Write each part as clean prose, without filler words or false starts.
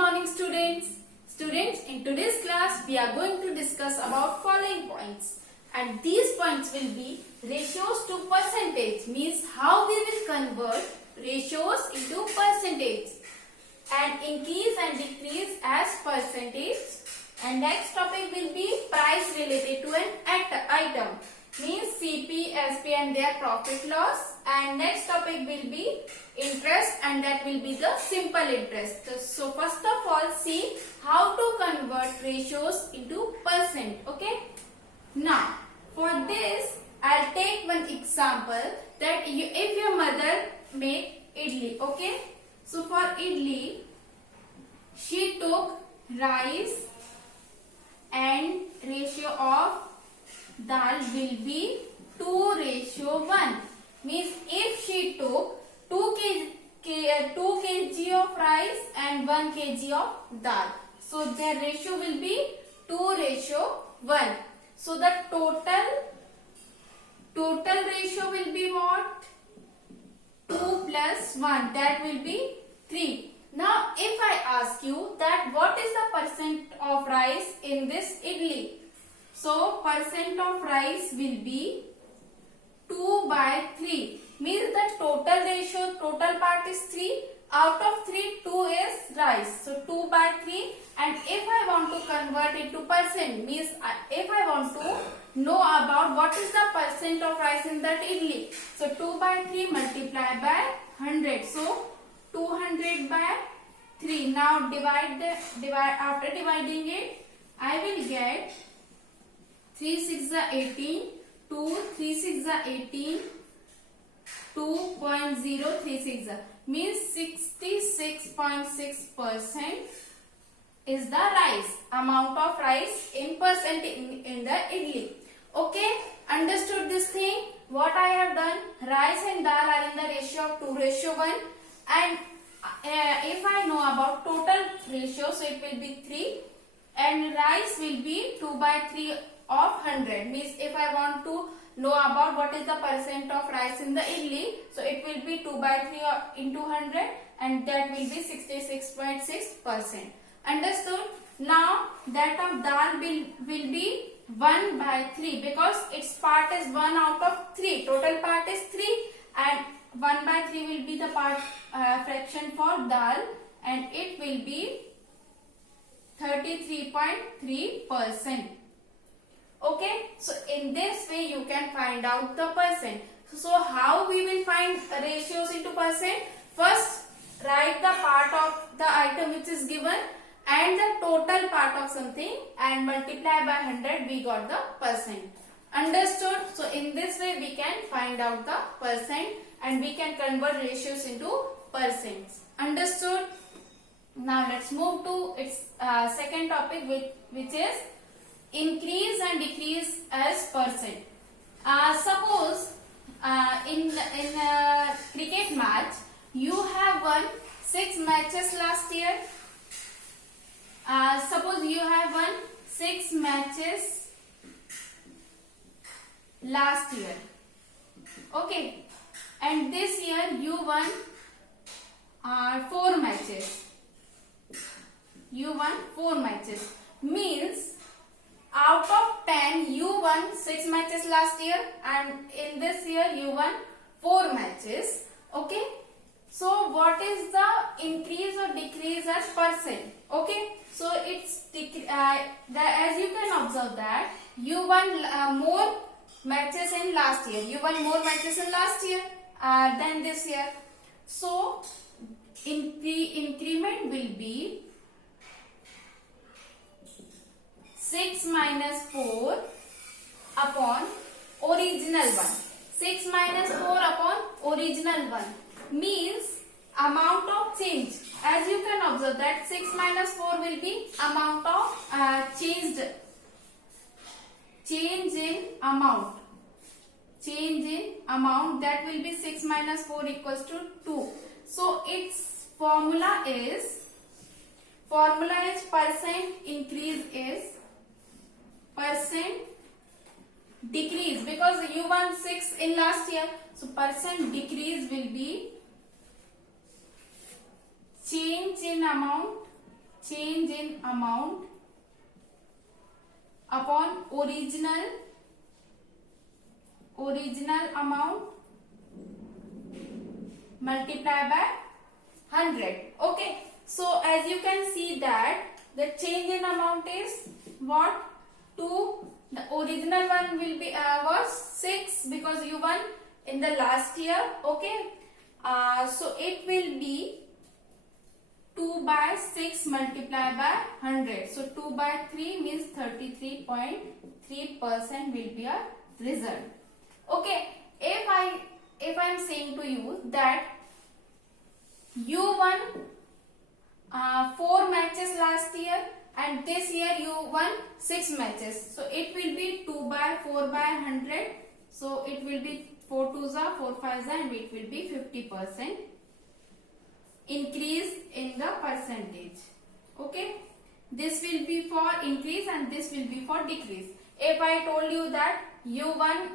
morning students. Students, in today's class we are going to discuss about following points, and these points will be ratios to percentage, means how we will convert ratios into percentage, and increase and decrease as percentage. And next topic will be price related to an item, means CP, SP and their profit loss. And next topic will be interest, and that will be the simple interest. So first of all, see how to convert ratios into percent. Okay. Now for this I'll take one example that if your mother make idli. Okay. So for idli she took rice and ratio of dal will be 2:1. Means if she took 2 kg of rice and 1 kg of dal, so their ratio will be 2:1. So the total ratio will be what? 2 plus 1, that will be 3. Now if I ask you that what is the percent of rice in this idli, so percent of rice will be 2/3, means the total ratio, total part is 3, out of 3 2 is rice, so 2/3. And if I want to convert it to percent, means if I want to know about what is the percent of rice in that idli, so 2/3 multiplied by 100, so 200/3. Now divide after dividing it, I will get 3 6 are 18, 2 3 6 are 18, 2.036 means 66.6% is the rice, amount of rice in percent in the idli. Okay, understood this thing? What I have done, rice and dal are in the ratio of 2:1, and if I know about total ratio, so it will be 3, and rice will be 2/3 of 100. Means if I want to know about what is the percent of rice in the idli, so it will be 2/3 into 100, and that will be 66.6%. Understood? Now that of dal will be 1/3, because its part is 1 out of 3. Total part is 3, and 1/3 will be the part fraction for dal, and it will be 33.3%. Okay, so in this way you can find out the percent. So how we will find ratios into percent? First, write the part of the item which is given and the total part of something, and multiply by 100, we got the percent. Understood? So in this way we can find out the percent, and we can convert ratios into percents. Understood? Now let's move to its second topic, which is increase and decrease as percent. Suppose in a cricket match you have won 6 matches last year. Suppose you have won 6 matches last year. Okay, and this year you won 4 matches. You won 4 matches. Means out of 10 you won 6 matches last year, and in this year you won 4 matches. Okay, so what is the increase or decrease as percent? Okay, so it's as you can observe that you won more matches in last year. You won more matches in last year than this year. So increment will be 6 minus 4 upon original one. 6 minus 4 upon original one means amount of change. As you can observe that 6 minus 4 will be amount of change in amount. Change in amount, that will be 6 minus 4 equals to 2. So its formula is percent increase is percent decrease, because you won 6 in last year, so percent decrease will be change in amount change in amount upon original amount multiply by 100. Okay, so as you can see that the change in amount is what? 2. The original one will be was 6 because you won in the last year. Okay, so it will be 2 by 6 multiplied by 100. So 2 by 3 means 33.3% will be a result. Okay, if I am saying to you that you won 4 matches last year and this year you won 6 matches, so it will be 2 by 4 by 100. So it will be 4 2s are 4 5s and it will be 50% increase in the percentage. Okay, this will be for increase and this will be for decrease. If I told you that you won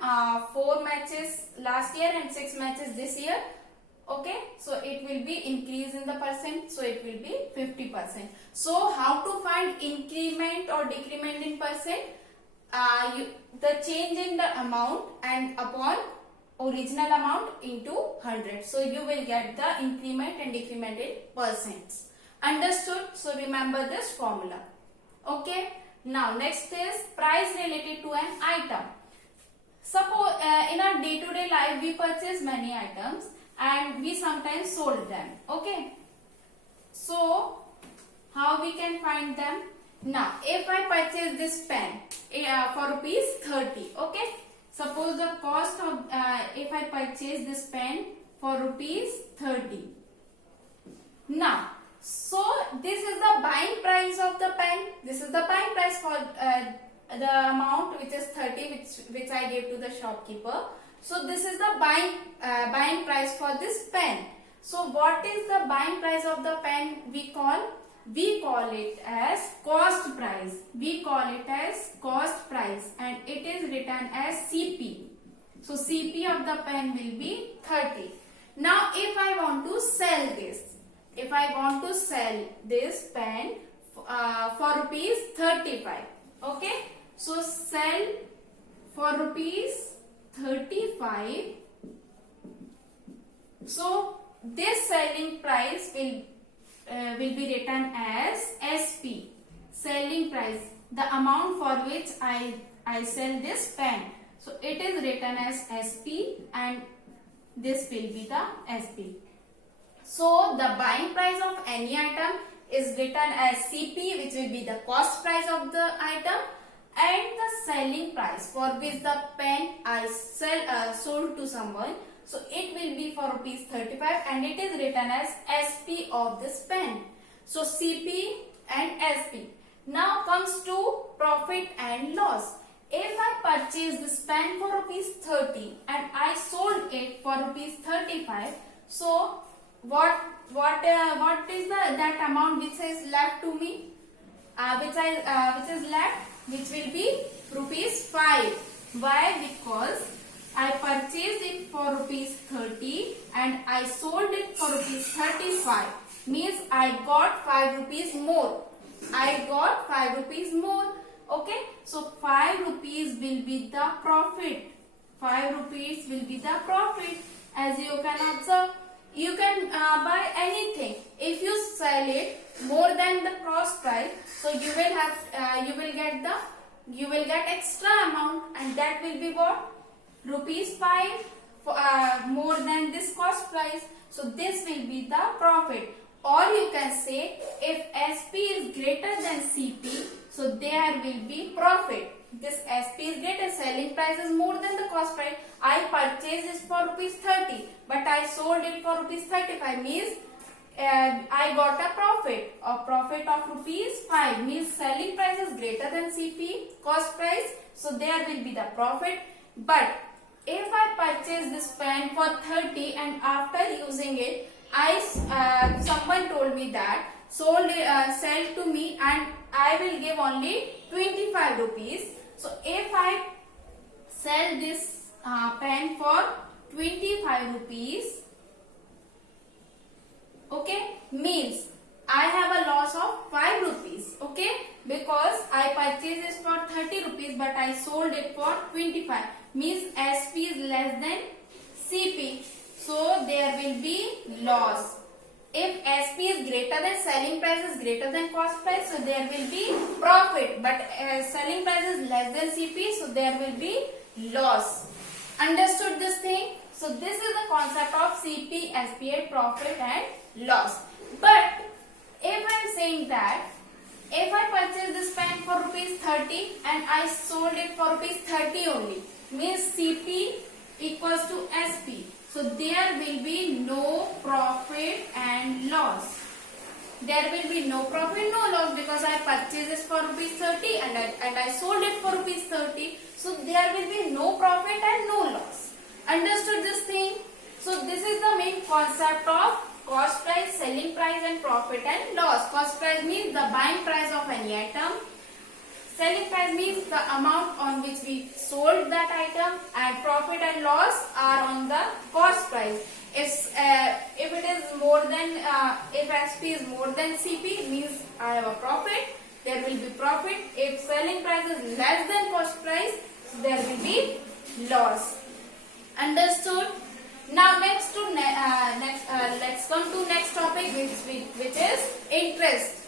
4 matches last year and 6 matches this year, okay, so it will be increase in the percent, so it will be 50%. So how to find increment or decrement in percent? The change in the amount and upon original amount into 100. So you will get the increment and decrement in percents. Understood? So remember this formula. Okay. Now next is price related to an item. Suppose in our day-to-day life we purchase many items and we sometimes sold them. Okay. So how we can find them? Now if I purchase this pen for rupees 30. Okay. Suppose the cost of if I purchase this pen for rupees 30. Now, so this is the buying price of the pen. This is the buying price for the amount which is 30, which I gave to the shopkeeper. So this is the buying price for this pen. So what is the buying price of the pen? We call it as cost price. We call it as cost price and it is written as CP. So CP of the pen will be 30. Now if I want to sell this pen for rupees 35. Okay, so sell for rupees 35. So this selling price will be written as SP, selling price, the amount for which I sell this pen. So it is written as SP and this will be the SP. So the buying price of any item is written as CP, which will be the cost price of the item, and the selling price for which the pen I sold to someone. So it will be for rupees 35 and it is written as SP of this pen. So CP and SP. Now comes to profit and loss. If I purchase this pen for rupees 30 and I sold it for rupees 35, so what is that amount which is left to me? Which will be rupees 5. Why? Because I purchased it for rupees 30 and I sold it for rupees 35. Means I got 5 rupees more. Okay. So 5 rupees will be the profit. 5 rupees will be the profit. As you can observe, you can buy anything. If you sell it more than the cost price, so you will get extra amount, and that will be what? Rupees 5 more than this cost price. So this will be the profit. Or you can say if SP is greater than CP, so there will be profit. This SP is greater, selling price is more than the cost price. I purchased it for rupees 30 but I sold it for rupees 35, means I got a profit. A profit of rupees 5 means selling price is greater than CP cost price, so there will be the profit. But if I purchase this pen for 30 and after using it, someone told me that sell to me and I will give only 25 rupees. So if I sell this pen for 25 rupees, okay, means I have a loss of 5 because I purchased it for 30 rupees but I sold it for 25, means SP is less than CP, so there will be loss. If SP is greater than selling price is greater than cost price, so there will be profit, but selling price is less than CP, so there will be loss. Understood this thing? So this is the concept of CP, SPA, profit and loss. But if I am saying that if I purchase this pen for rupees 30 and I sold it for rupees 30 only, means CP equals to SP. So there will be no profit and loss. There will be no profit, no loss, because I purchased this for rupees 30 and I sold it for rupees 30. So there will be no profit and no loss. Understood this thing? So this is the main concept of cost price, selling price and profit and loss. Cost price means the buying price of any item. Selling price means the amount on which we sold that item, and profit and loss are on the cost price. If it is more than if SP is more than CP, means I have a profit, there will be profit. If selling price is less than cost price, there will be loss. Understood? Now let's come to next topic, which is interest.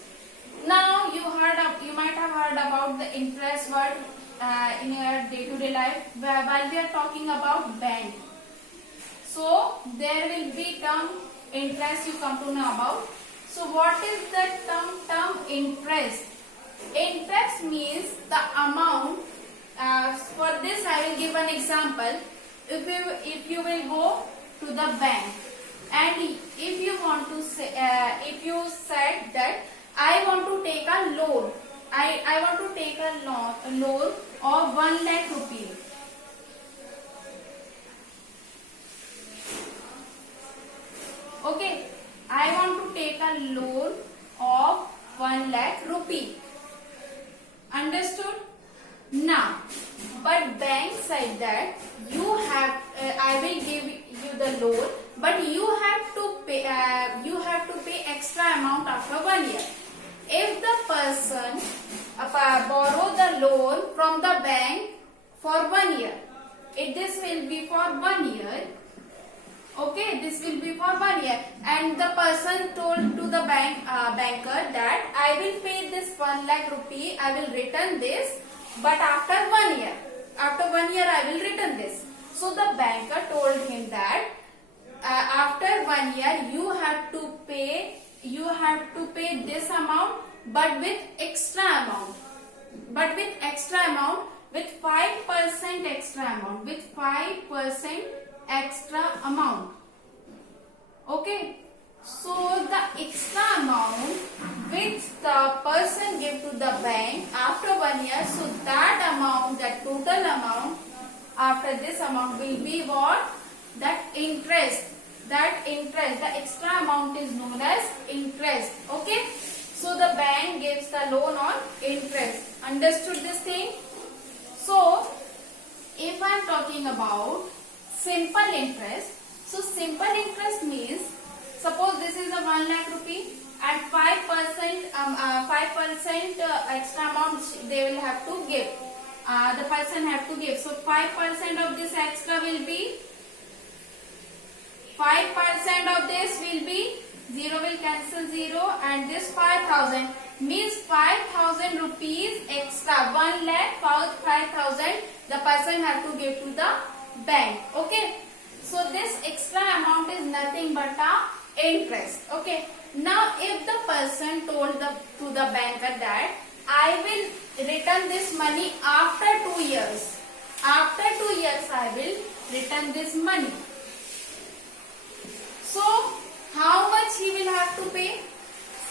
Now you might have heard about the interest word in your day-to-day life while we are talking about bank. So there will be term interest you come to know about. So what is the term interest? Interest means the amount. For this I will give an example. If you will go to the bank and if you want to say, if you said that I want to take a loan, I want to take a loan of 1 lakh rupees. Okay, I want to take a loan of 1 lakh rupee. Understood? Now, but bank said that you have, I will give you the loan, but you have to pay extra amount after 1 year. If the person borrow the loan from the bank for 1 year, this will be for 1 year. Okay, this will be for 1 year, and the person told to the banker that I will pay this 1 lakh rupee, I will return this, but after 1 year. After 1 year I will return this. So the banker told him that after 1 year you have to pay this amount, but with extra amount. With 5% extra amount. With 5% extra amount. Okay. So the extra amount which the person gave to the bank after 1 year, so that amount, that total amount after this amount will be what? That interest. That interest, the extra amount is known as interest. Okay. So the bank gives the loan on interest. Understood this thing? So if I am talking about simple interest, so simple interest means, suppose this is a 1 lakh rupee and 5% extra amount they will have to give. The person have to give. So 5% of this extra will be 5% of this will be 0 will cancel 0, and this 5,000 means 5,000 rupees extra. 1 lakh 5,000 the person have to give to the bank. Okay. So this extra amount is nothing but a interest. Okay. Now if the person told to the banker that I will return this money after 2 years. After 2 years I will return this money. So how much he will have to pay?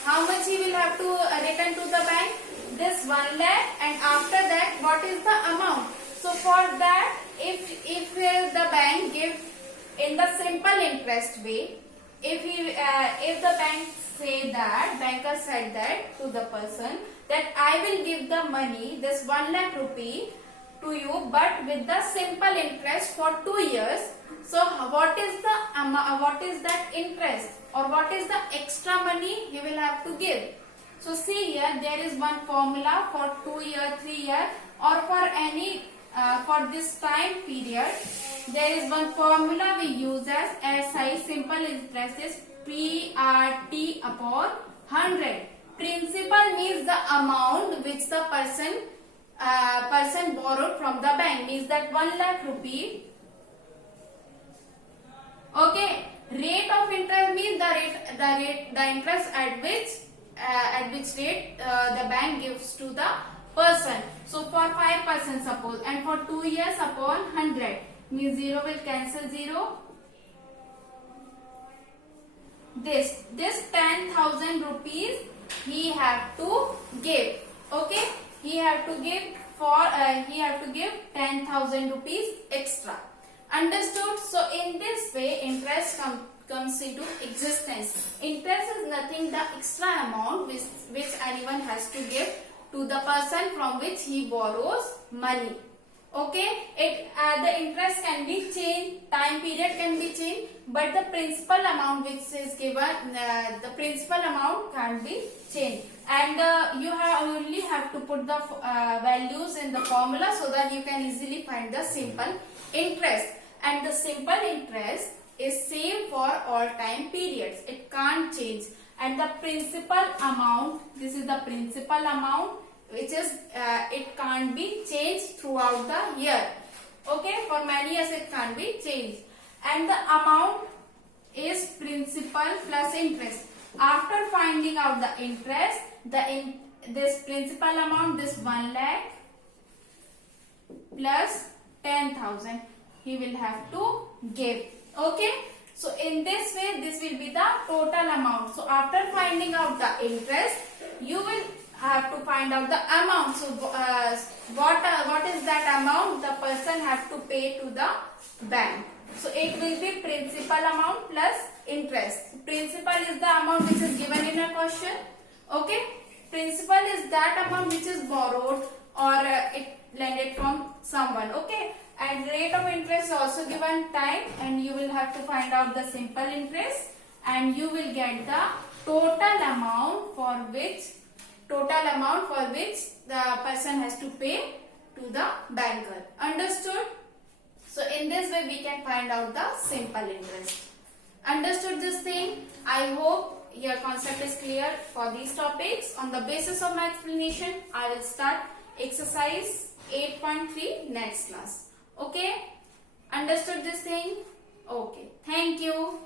How much he will have to return to the bank? This 1 lakh, and after that what is the amount? So for that, if the bank give in the simple interest way, if the banker said that to the person that I will give the money, this 1 lakh rupee to you, but with the simple interest for 2 years. So what is that interest, or what is the extra money he will have to give? So see here, there is one formula for 2 year, 3 year, or for any for this time period. There is one formula we use as SI, simple interest is PRT upon 100. Principal means the amount which the person borrowed from the bank, means that 1 lakh rupee. Okay, rate of interest means the interest at which rate the bank gives to the person. So for 5% suppose, and for 2 years upon 100, means 0 will cancel 0. This 10,000 rupees he have to give. Okay, he have to give 10,000 rupees extra. Understood? So in this way, interest comes into existence. Interest is nothing the extra amount which anyone has to give to the person from which he borrows money. Okay, the interest can be changed, time period can be changed, but the principal amount which is given, the principal amount can't be changed. And you only have to put the values in the formula so that you can easily find the simple interest. And the simple interest is same for all time periods. It can't change. And the principal amount, this is the principal amount, which is it can't be changed throughout the year. Okay, for many years it can't be changed. And the amount is principal plus interest. After finding out the interest, this principal amount, this 1 lakh plus 10,000 he will have to give. Okay, so in this way this will be the total amount. So after finding out the interest, you will have to find out the amount. So what is that amount the person have to pay to the bank? So it will be principal amount plus interest. Principal is the amount which is given in a question. Okay, principal is that amount which is borrowed or it lended from someone. Okay, and rate of interest is also given time, and you will have to find out the simple interest, and you will get the total amount for which the person has to pay to the banker. Understood? So in this way we can find out the simple interest. Understood this thing? I hope your concept is clear for these topics. On the basis of my explanation, I will start exercise 8.3 next class. Okay? Understood this thing? Okay. Thank you.